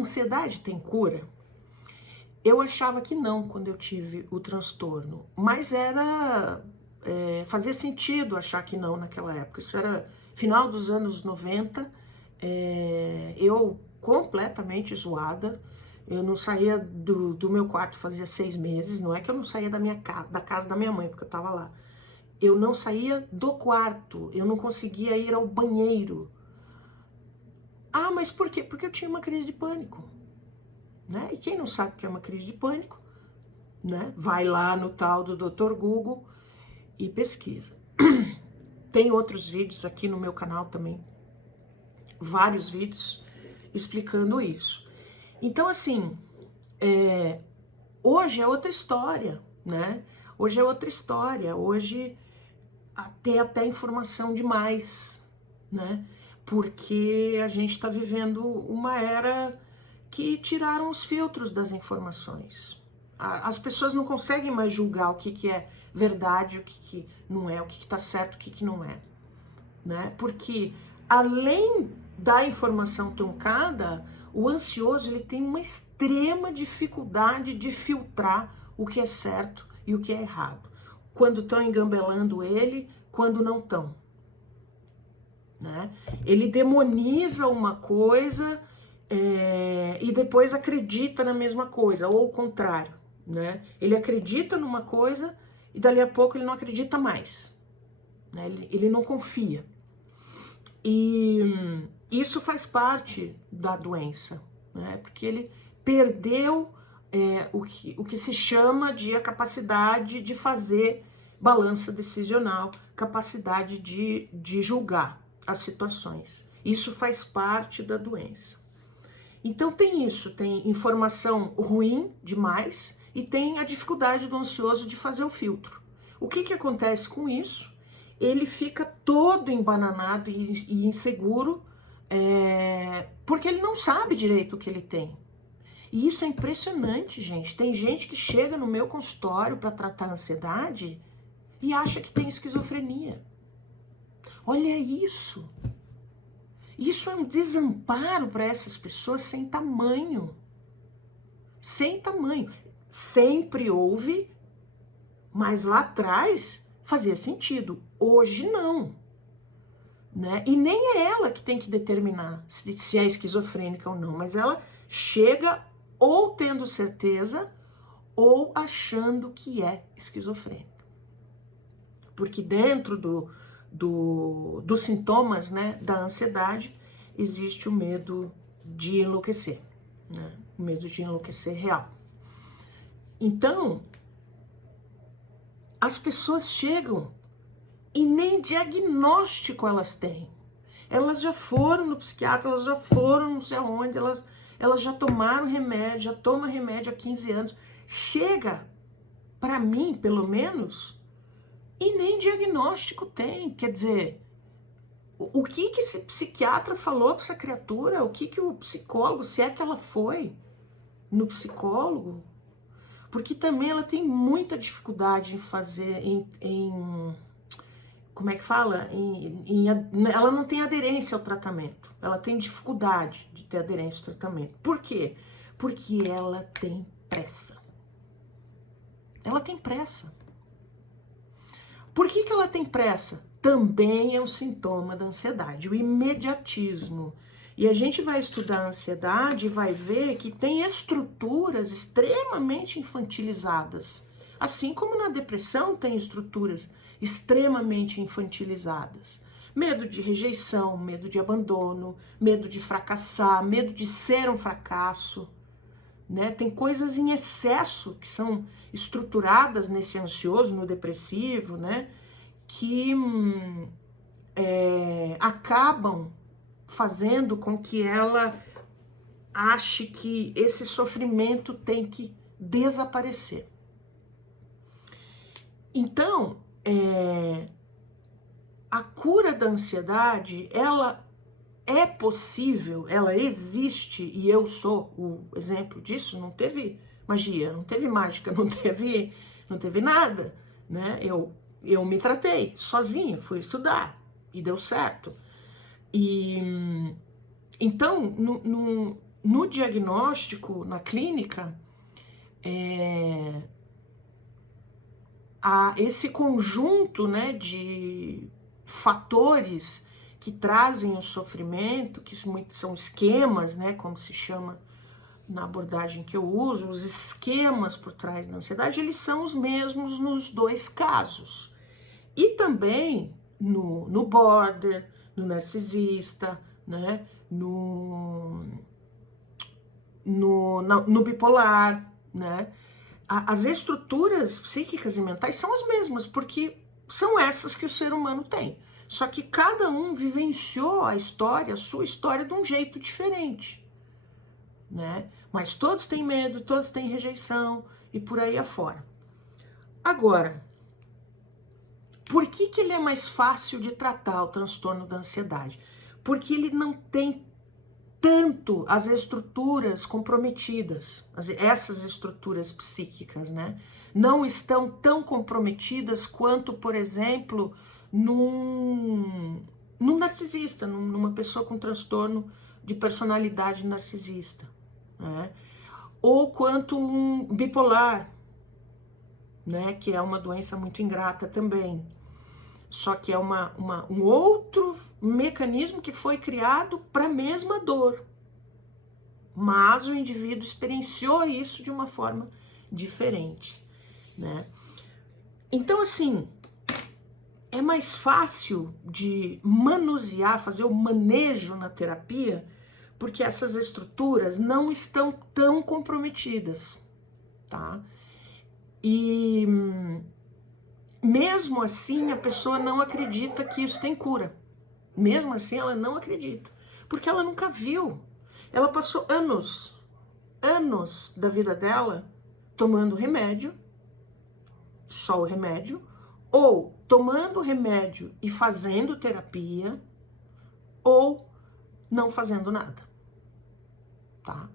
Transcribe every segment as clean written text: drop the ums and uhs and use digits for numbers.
ansiedade tem cura? Eu achava que não quando eu tive o transtorno, mas fazia sentido achar que não naquela época. Isso era final dos anos 90, eu completamente zoada. Eu não saía do meu quarto fazia 6 meses, não é que eu não saía da casa da minha mãe, porque eu estava lá. Eu não saía do quarto, eu não conseguia ir ao banheiro. Ah, mas por quê? Porque eu tinha uma crise de pânico, né? E quem não sabe o que é uma crise de pânico, né? Vai lá no tal do Dr. Google e pesquisa. Tem outros vídeos aqui no meu canal também, vários vídeos explicando isso. Então, assim, hoje é outra história, né? Hoje é outra história, hoje tem até informação demais, né? Porque a gente está vivendo uma era que tiraram os filtros das informações. As pessoas não conseguem mais julgar o que é verdade, o que não é, o que está certo, o que não é, né? Porque além da informação truncada, o ansioso ele tem uma extrema dificuldade de filtrar o que é certo e o que é errado. Quando estão engambelando ele, quando não estão, né? Ele demoniza uma coisa e depois acredita na mesma coisa, ou o contrário, né? Ele acredita numa coisa e dali a pouco ele não acredita mais, né? Ele não confia. E isso faz parte da doença, né? Porque ele perdeu o que se chama de a capacidade de fazer balança decisional, capacidade de julgar as situações. Isso faz parte da doença. Então tem isso, tem informação ruim demais e tem a dificuldade do ansioso de fazer o filtro. O que acontece com isso? Ele fica todo embananado e inseguro, porque ele não sabe direito o que ele tem. E isso é impressionante, gente. Tem gente que chega no meu consultório para tratar a ansiedade e acha que tem esquizofrenia. Olha isso. Isso é um desamparo para essas pessoas sem tamanho. Sem tamanho. Sempre houve, mas lá atrás fazia sentido. Hoje não. Né? E nem é ela que tem que determinar se é esquizofrênica ou não, mas ela chega ou tendo certeza ou achando que é esquizofrênica. Porque dentro dos sintomas, né, da ansiedade existe o medo de enlouquecer, né? O medo de enlouquecer real. Então, as pessoas chegam e nem diagnóstico elas têm. Elas já foram no psiquiatra, elas já foram não sei aonde, elas já tomaram remédio, já tomam remédio há 15 anos. Chega, para mim, pelo menos, e nem diagnóstico tem. Quer dizer, o que esse psiquiatra falou para essa criatura? O que o psicólogo, se é que ela foi no psicólogo? Porque também ela tem muita dificuldade em fazer, como é que fala? Ela não tem aderência ao tratamento. Ela tem dificuldade de ter aderência ao tratamento. Por quê? Porque ela tem pressa. Ela tem pressa. Por que ela tem pressa? Também é um sintoma da ansiedade, o imediatismo. E a gente vai estudar a ansiedade e vai ver que tem estruturas extremamente infantilizadas. Assim como na depressão tem estruturas extremamente infantilizadas. Medo de rejeição, medo de abandono, medo de fracassar, medo de ser um fracasso. Né? Tem coisas em excesso que são estruturadas nesse ansioso, no depressivo, né? Que acabam fazendo com que ela ache que esse sofrimento tem que desaparecer. Então, a cura da ansiedade, ela é possível, ela existe, e eu sou o exemplo disso. Não teve magia, não teve mágica, não teve nada, né? Eu me tratei sozinha, fui estudar e deu certo. E então no diagnóstico, na clínica, esse conjunto, né, de fatores que trazem o sofrimento, que são esquemas, né, como se chama na abordagem que eu uso, os esquemas por trás da ansiedade, eles são os mesmos nos dois casos. E também no border, no narcisista, né, no bipolar, né? As estruturas psíquicas e mentais são as mesmas, porque são essas que o ser humano tem. Só que cada um vivenciou a história, a sua história, de um jeito diferente, né? Mas todos têm medo, todos têm rejeição e por aí afora. Agora, por que ele é mais fácil de tratar, o transtorno da ansiedade? Porque ele não tem tanto as estruturas comprometidas, essas estruturas psíquicas, né? Não estão tão comprometidas quanto, por exemplo, num narcisista, numa pessoa com transtorno de personalidade narcisista, né? Ou quanto um bipolar, né? Que é uma doença muito ingrata também. Só que é um outro mecanismo que foi criado para a mesma dor. Mas o indivíduo experienciou isso de uma forma diferente, né? Então, assim, é mais fácil de manusear, fazer o manejo na terapia, porque essas estruturas não estão tão comprometidas, tá? E mesmo assim, a pessoa não acredita que isso tem cura. Mesmo assim, ela não acredita, porque ela nunca viu. Ela passou anos da vida dela tomando remédio, só o remédio, ou tomando remédio e fazendo terapia, ou não fazendo nada, tá?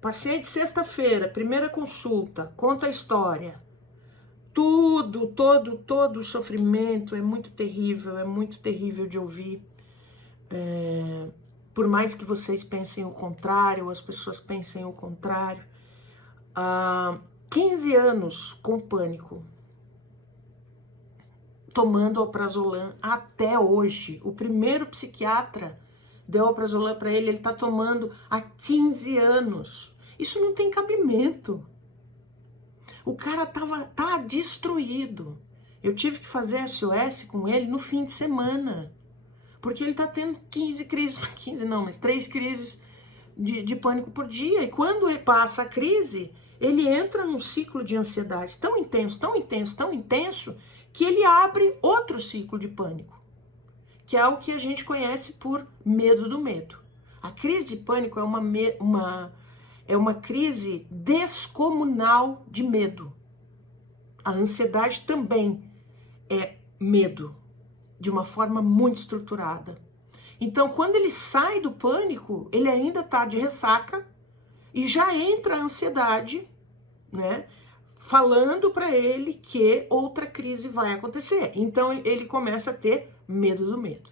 Paciente sexta-feira, primeira consulta, conta a história. Todo o sofrimento é muito terrível de ouvir. Por mais que vocês pensem o contrário, ou as pessoas pensem o contrário. 15 anos com pânico, tomando alprazolam até hoje. O primeiro psiquiatra deu alprazolam para ele tá tomando há 15 anos. Isso não tem cabimento. O cara tá destruído. Eu tive que fazer SOS com ele no fim de semana, porque ele tá tendo 3 crises de pânico por dia. E quando ele passa a crise, ele entra num ciclo de ansiedade tão intenso, que ele abre outro ciclo de pânico, que é o que a gente conhece por medo do medo. A crise de pânico é uma crise descomunal de medo. A ansiedade também é medo, de uma forma muito estruturada. Então, quando ele sai do pânico, ele ainda está de ressaca e já entra a ansiedade, né? Falando para ele que outra crise vai acontecer. Então, ele começa a ter medo do medo.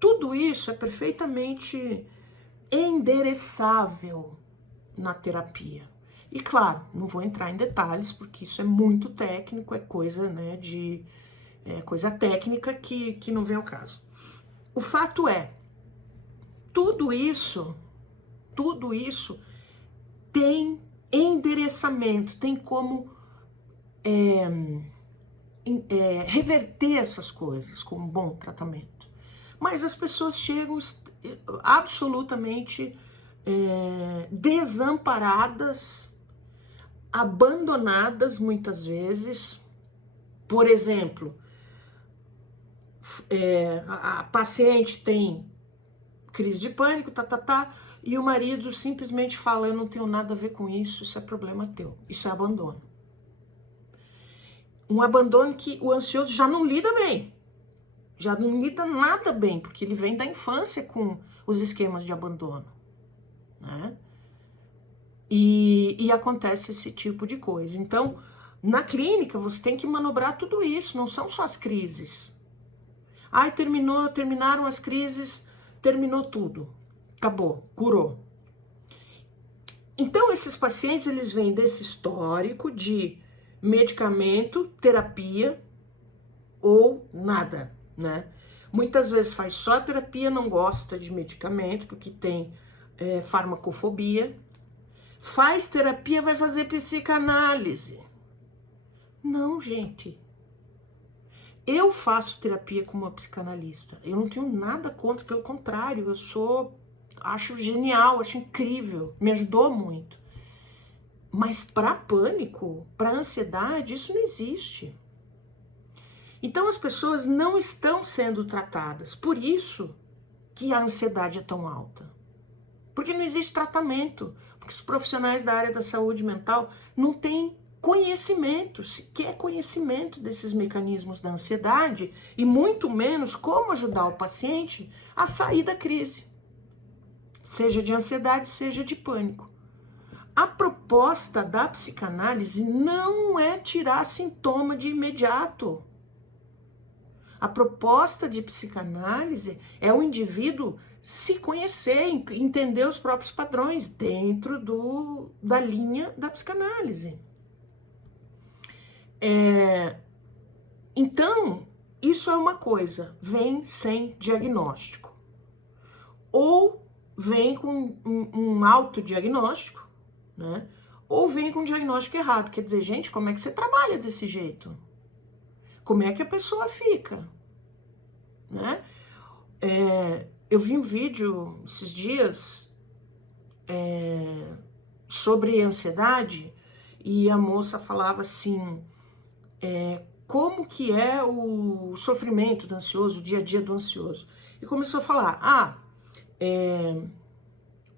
Tudo isso é perfeitamente endereçável na terapia. E claro, não vou entrar em detalhes, porque isso é muito técnico, é coisa, né, coisa técnica que não vem ao caso. O fato é, tudo isso tem endereçamento, tem como reverter essas coisas com um bom tratamento. Mas as pessoas chegam absolutamente desamparadas, abandonadas muitas vezes. Por exemplo, a paciente tem crise de pânico, e o marido simplesmente fala: eu não tenho nada a ver com isso, isso é problema teu, isso é abandono. Um abandono que o ansioso já não lida bem, já não lida nada bem, porque ele vem da infância com os esquemas de abandono, né? E acontece esse tipo de coisa. Então, na clínica, você tem que manobrar tudo isso, não são só as crises. Ai, terminaram as crises, terminou tudo. acabou, curou. Então, esses pacientes, eles vêm desse histórico de medicamento, terapia ou nada, né? Muitas vezes faz só terapia, não gosta de medicamento, porque tem farmacofobia. Faz terapia, vai fazer psicanálise. Não, gente. Eu faço terapia com uma psicanalista. Eu não tenho nada contra, pelo contrário, acho genial, acho incrível, me ajudou muito. Mas para pânico, para ansiedade, isso não existe. Então as pessoas não estão sendo tratadas. Por isso que a ansiedade é tão alta. Porque não existe tratamento. Porque os profissionais da área da saúde mental não têm conhecimento, sequer conhecimento desses mecanismos da ansiedade e muito menos como ajudar o paciente a sair da crise, seja de ansiedade, seja de pânico. A proposta da psicanálise não é tirar sintoma de imediato. A proposta de psicanálise é o indivíduo se conhecer, entender os próprios padrões dentro da linha da psicanálise. Então, isso é uma coisa, vem sem diagnóstico. Ou vem com um autodiagnóstico, né? Ou vem com um diagnóstico errado. Quer dizer, gente, como é que você trabalha desse jeito? Como é que a pessoa fica? Né? Eu vi um vídeo esses dias sobre ansiedade e a moça falava assim, como que é o sofrimento do ansioso, o dia a dia do ansioso. E começou a falar,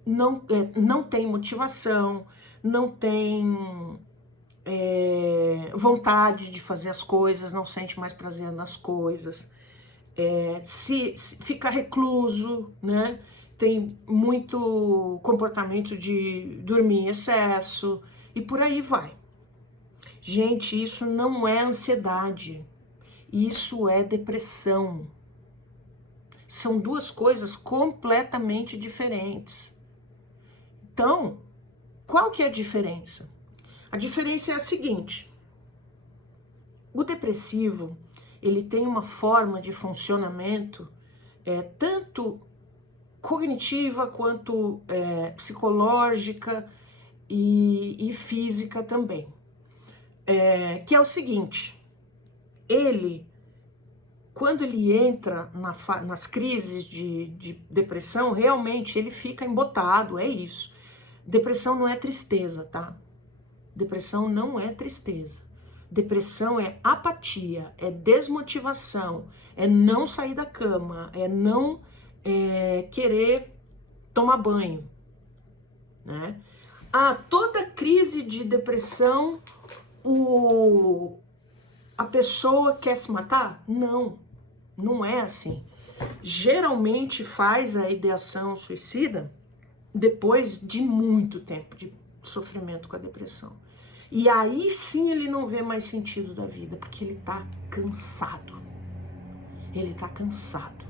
não tem motivação, não tem vontade de fazer as coisas, não sente mais prazer nas coisas, se fica recluso, né? Tem muito comportamento de dormir em excesso e por aí vai. Gente, isso não é ansiedade, isso é depressão. São duas coisas completamente diferentes. Então, qual que é a diferença? A diferença é a seguinte: o depressivo, ele tem uma forma de funcionamento tanto cognitiva quanto psicológica e física também. Que é o seguinte, quando ele entra nas crises de depressão, realmente ele fica embotado, é isso. Depressão não é tristeza, tá? Depressão não é tristeza. Depressão é apatia, é desmotivação, é não sair da cama, é não querer tomar banho, né? Toda crise de depressão, a pessoa quer se matar? Não, não é assim. Geralmente faz a ideação suicida depois de muito tempo de sofrimento com a depressão. E aí sim ele não vê mais sentido da vida, porque ele tá cansado. Ele tá cansado.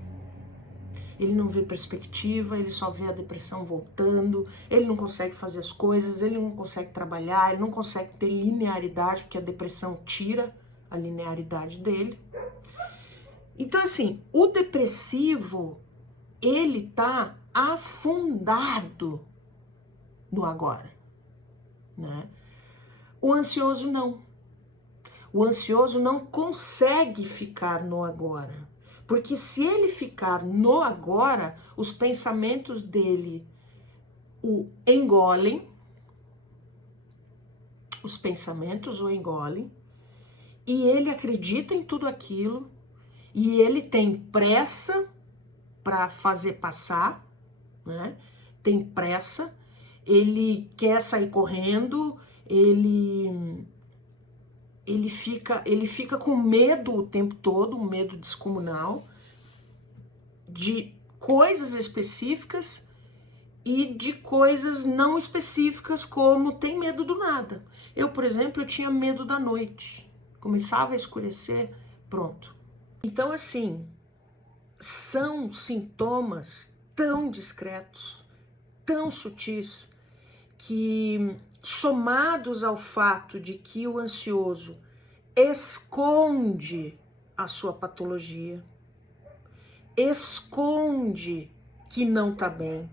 Ele não vê perspectiva, ele só vê a depressão voltando, ele não consegue fazer as coisas, ele não consegue trabalhar, ele não consegue ter linearidade, porque a depressão tira a linearidade dele. Então, assim, o depressivo, ele tá afundado no agora, né? O ansioso não. O ansioso não consegue ficar no agora. Porque se ele ficar no agora, os pensamentos dele o engolem, os pensamentos o engolem, e ele acredita em tudo aquilo, e ele tem pressa para fazer passar, né? Tem pressa, ele quer sair correndo, ele fica com medo o tempo todo, um medo descomunal, de coisas específicas e de coisas não específicas, como tem medo do nada. Eu, por exemplo, eu tinha medo da noite. Começava a escurecer, pronto. Então, assim, são sintomas tão discretos, tão sutis que, somados ao fato de que o ansioso esconde a sua patologia, esconde que não tá bem.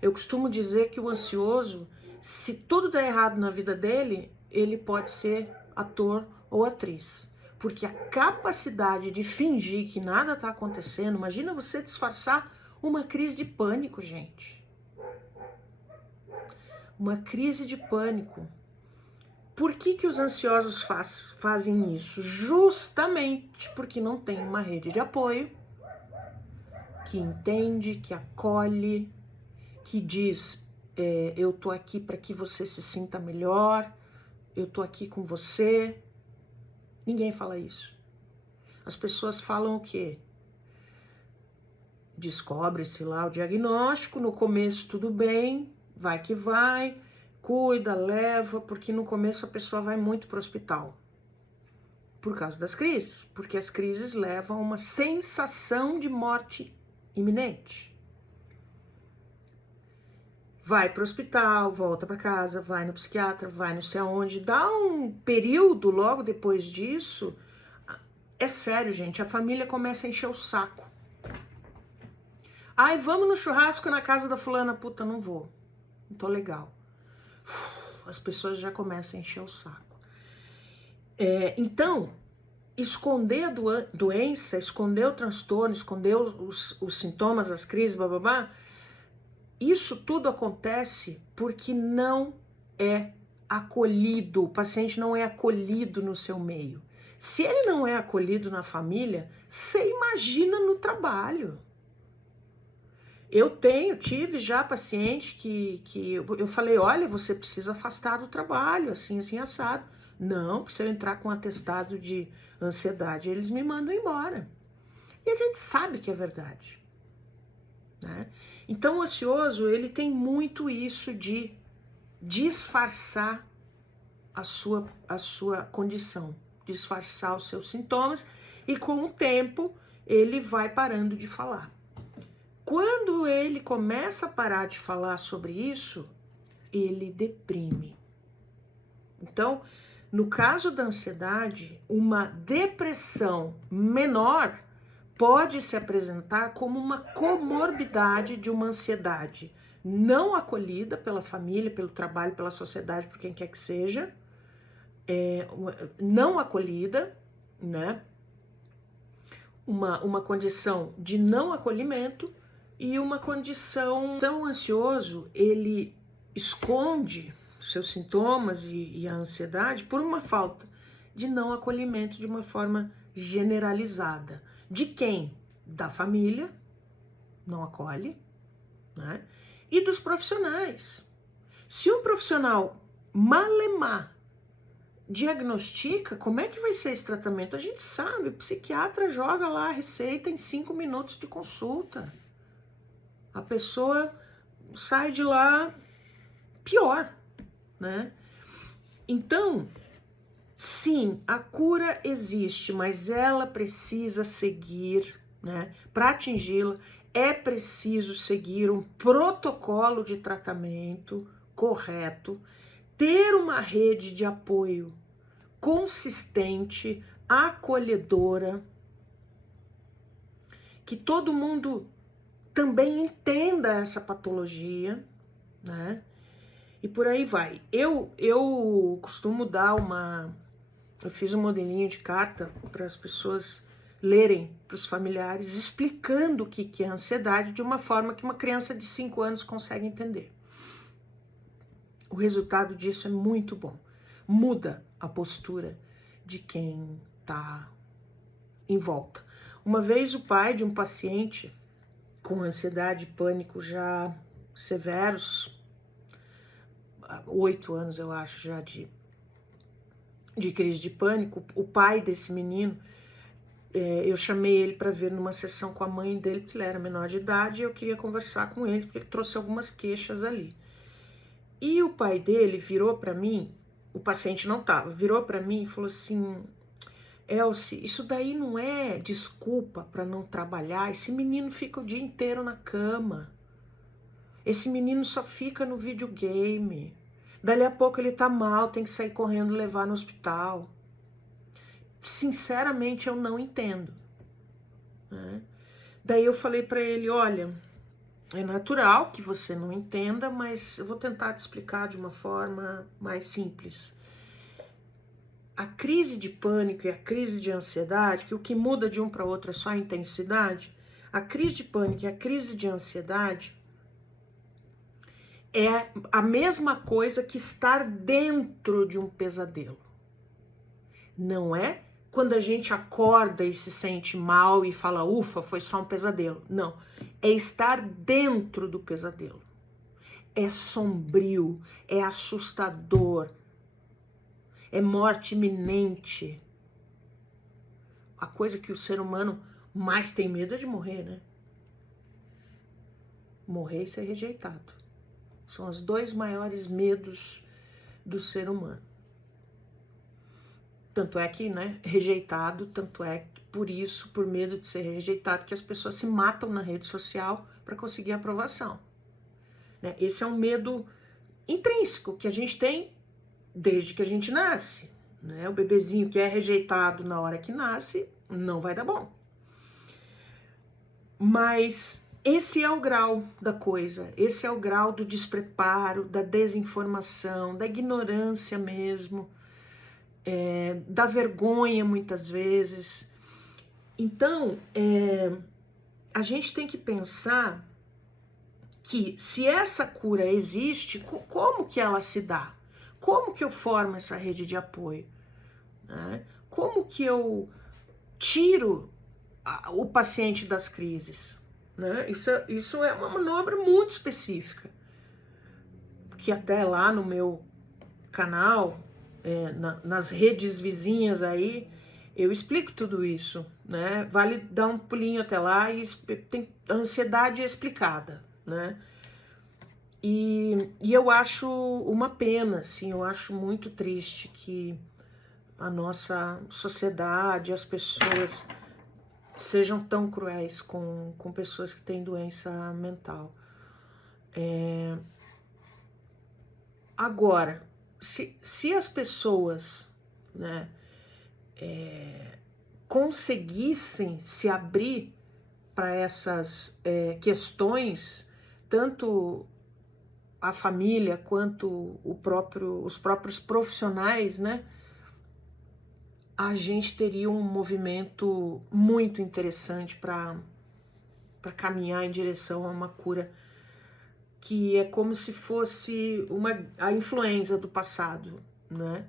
Eu costumo dizer que o ansioso, se tudo der errado na vida dele, ele pode ser ator ou atriz. Porque a capacidade de fingir que nada tá acontecendo, imagina você disfarçar uma crise de pânico, gente. Uma crise de pânico. Por que os ansiosos fazem isso? Justamente porque não tem uma rede de apoio que entende, que acolhe, que diz, eu tô aqui para que você se sinta melhor, eu tô aqui com você. Ninguém fala isso. As pessoas falam o quê? Descobre-se lá o diagnóstico, no começo tudo bem, vai que vai, cuida, leva, porque no começo a pessoa vai muito para o hospital. Por causa das crises, porque as crises levam a uma sensação de morte iminente. Vai para o hospital, volta para casa, vai no psiquiatra, vai não sei aonde, dá um período logo depois disso, é sério, gente, a família começa a encher o saco. Ai, vamos no churrasco na casa da fulana, puta, não vou, não tô legal. As pessoas já começam a encher o saco. Então, esconder a doença, esconder o transtorno, esconder os sintomas, as crises, bababá, isso tudo acontece porque não é acolhido, o paciente não é acolhido no seu meio. Se ele não é acolhido na família, você imagina no trabalho. Eu tive já paciente que eu falei, olha, você precisa afastar do trabalho, assim, assado. Não, se eu entrar com um atestado de ansiedade, eles me mandam embora. E a gente sabe que é verdade, né? Então o ansioso, ele tem muito isso de disfarçar a sua condição, disfarçar os seus sintomas, e com o tempo ele vai parando de falar. Quando ele começa a parar de falar sobre isso, ele deprime. Então, no caso da ansiedade, uma depressão menor pode se apresentar como uma comorbidade de uma ansiedade não acolhida pela família, pelo trabalho, pela sociedade, por quem quer que seja, não acolhida, né? Uma condição de não acolhimento e uma condição tão ansioso, ele esconde seus sintomas e a ansiedade por uma falta de não acolhimento de uma forma generalizada. De quem? Da família, não acolhe, né? E dos profissionais. Se um profissional malemar diagnostica, como é que vai ser esse tratamento? A gente sabe, o psiquiatra joga lá a receita em 5 minutos de consulta. A pessoa sai de lá pior, né? Então, sim, a cura existe, mas ela precisa seguir, né? Para atingi-la, é preciso seguir um protocolo de tratamento correto, ter uma rede de apoio consistente, acolhedora, que todo mundo também entenda essa patologia, né? E por aí vai. Eu costumo dar eu fiz um modelinho de carta para as pessoas lerem, para os familiares, explicando o que é ansiedade de uma forma que uma criança de 5 anos consegue entender. O resultado disso é muito bom. Muda a postura de quem está em volta. Uma vez o pai de um paciente com ansiedade e pânico já severos, 8 anos eu acho já de crise de pânico, o pai desse menino, eu chamei ele para ver numa sessão com a mãe dele, porque ele era menor de idade, e eu queria conversar com ele, porque ele trouxe algumas queixas ali. E o pai dele virou para mim, o paciente não estava, virou para mim e falou assim, Elci, isso daí não é desculpa para não trabalhar, esse menino fica o dia inteiro na cama. Esse menino só fica no videogame. Dali a pouco ele tá mal, tem que sair correndo e levar no hospital. Sinceramente, eu não entendo, né? Daí eu falei para ele, olha, é natural que você não entenda, mas eu vou tentar te explicar de uma forma mais simples. A crise de pânico e a crise de ansiedade, que o que muda de um para outro é só a intensidade, a crise de pânico e a crise de ansiedade é a mesma coisa que estar dentro de um pesadelo. Não é quando a gente acorda e se sente mal e fala, ufa, foi só um pesadelo. Não, é estar dentro do pesadelo. É sombrio, é assustador, é morte iminente. A coisa que o ser humano mais tem medo é de morrer, né? Morrer e ser rejeitado. São os dois maiores medos do ser humano. Tanto é que, né, rejeitado, tanto é que por isso, por medo de ser rejeitado, que as pessoas se matam na rede social para conseguir aprovação. Né? Esse é um medo intrínseco que a gente tem desde que a gente nasce. Né? O bebezinho que é rejeitado na hora que nasce, não vai dar bom. Mas esse é o grau da coisa, esse é o grau do despreparo, da desinformação, da ignorância mesmo, da vergonha muitas vezes. Então, a gente tem que pensar que se essa cura existe, como que ela se dá? Como que eu formo essa rede de apoio? Né? Como que eu tiro o paciente das crises? Né? Isso é uma manobra muito específica, que até lá no meu canal, nas redes vizinhas aí, eu explico tudo isso, né? Vale dar um pulinho até lá e tem a ansiedade explicada, né? E eu acho uma pena, assim, eu acho muito triste que a nossa sociedade, as pessoas sejam tão cruéis com pessoas que têm doença mental. Agora, se as pessoas, né, conseguissem se abrir para essas questões, tanto a família quanto os próprios profissionais, né, a gente teria um movimento muito interessante para caminhar em direção a uma cura que é como se fosse a influenza do passado, né?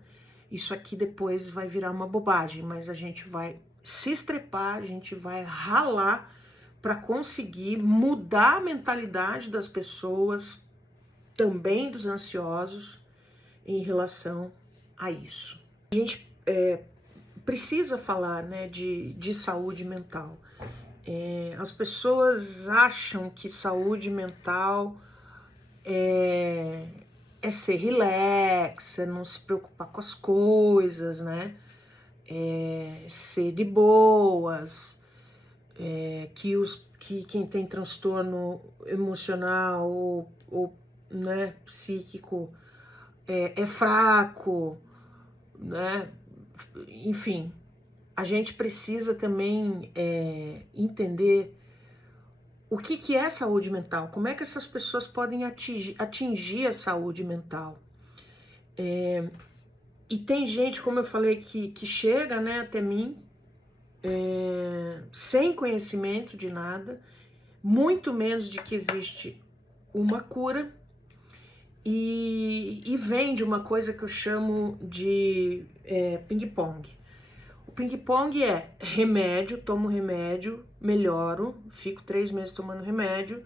Isso aqui depois vai virar uma bobagem, mas a gente vai se estrepar, a gente vai ralar para conseguir mudar a mentalidade das pessoas, também dos ansiosos, em relação a isso. A gente precisa falar, né, de saúde mental. As pessoas acham que saúde mental é ser relax, é não se preocupar com as coisas, né? Ser de boas, que quem tem transtorno emocional ou né, psíquico é fraco, né? Enfim, a gente precisa também entender o que é saúde mental, como é que essas pessoas podem atingir a saúde mental. E tem gente, como eu falei, que chega, né, até mim sem conhecimento de nada, muito menos de que existe uma cura, e vem de uma coisa que eu chamo de ping-pong. O ping-pong é remédio, tomo remédio, melhoro, fico 3 meses tomando remédio,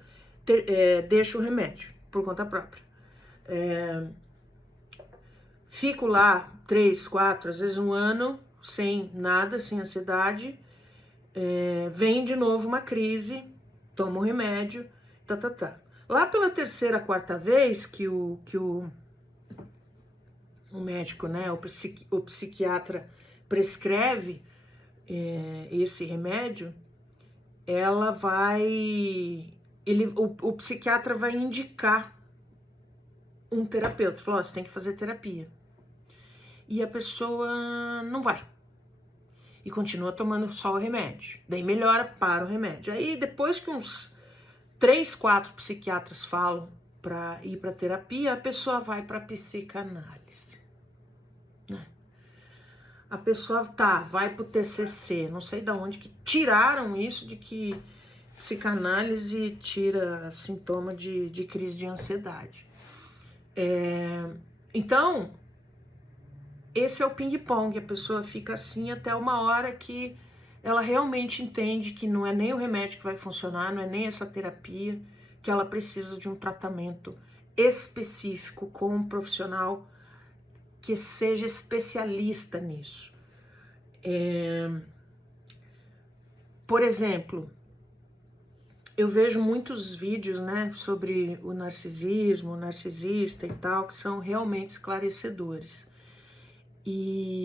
deixo o remédio por conta própria. Fico lá 3, 4, às vezes um ano, sem nada, sem ansiedade, vem de novo uma crise, tomo remédio, tá. Lá pela terceira, quarta vez que o médico, né, o psiquiatra prescreve esse remédio, ela vai o psiquiatra vai indicar um terapeuta, falou, oh, você tem que fazer terapia. E a pessoa não vai. E continua tomando só o remédio. Daí melhora para o remédio. Aí depois que uns 3, 4 psiquiatras falam para ir para terapia, a pessoa vai para psicanálise. Né? A pessoa vai para o TCC. Não sei de onde que tiraram isso de que psicanálise tira sintoma de crise de ansiedade. Então, esse é o ping-pong, a pessoa fica assim até uma hora que ela realmente entende que não é nem o remédio que vai funcionar, não é nem essa terapia, que ela precisa de um tratamento específico com um profissional que seja especialista nisso. Por exemplo, eu vejo muitos vídeos, né, sobre o narcisismo, o narcisista e tal, que são realmente esclarecedores. E